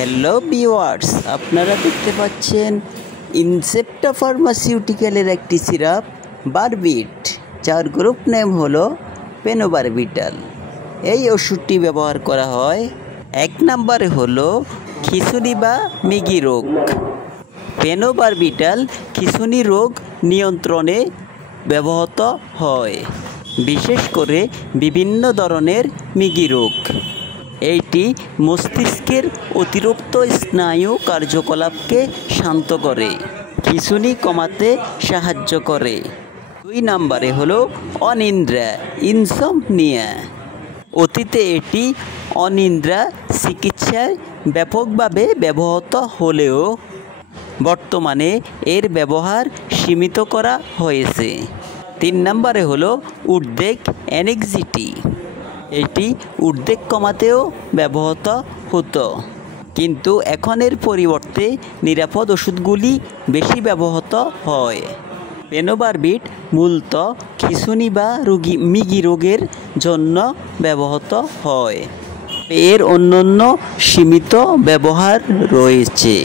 Hello viewers, আপনারা দেখতে পাচ্ছেন ইনসেপ্টা ফার্মাসিউটিক্যালের একটি সিরাপ বারবিট, যার গ্রুপ নেম হলো পেনোবারবিটাল। এই ওষুধটি ব্যবহার করা হয় 1 নম্বরে হলো খিঁচুনি বা মৃগী রোগ। পেনোবারবিটাল খিঁচুনি রোগ নিয়ন্ত্রণে ব্যবহৃত হয়, বিশেষ করে বিভিন্ন ধরনের মৃগী রোগ। এইটি মস্তিষ্কের অতিরিক্ত স্নায়ু কার্যকলাপকে শান্ত করে, খিঁচুনি কমাতে সাহায্য করে। 2 নম্বরে হলো অনিদ্রা, ইনসমনিয়া। অতীতে এটি অনিদ্রা চিকিৎসায় ব্যাপকভাবে ব্যবহৃত হলেও বর্তমানে এর ব্যবহার সীমিত করা হয়েছে। 3 নম্বরে হলো উদ্বেগ, অ্যাংজাইটি। এটি উদ্বেগ কমাতেও ব্যবহৃত হতো, কিন্তু এখন এর পরিবর্তে নিরাপদ ওষুধগুলি বেশি ব্যবহৃত হয়। পেনোবারবিট মূলত খিঁচুনি বা মৃগী রোগের জন্য ব্যবহৃত হয়। এর অন্যান্য সীমিত ব্যবহার রয়েছে।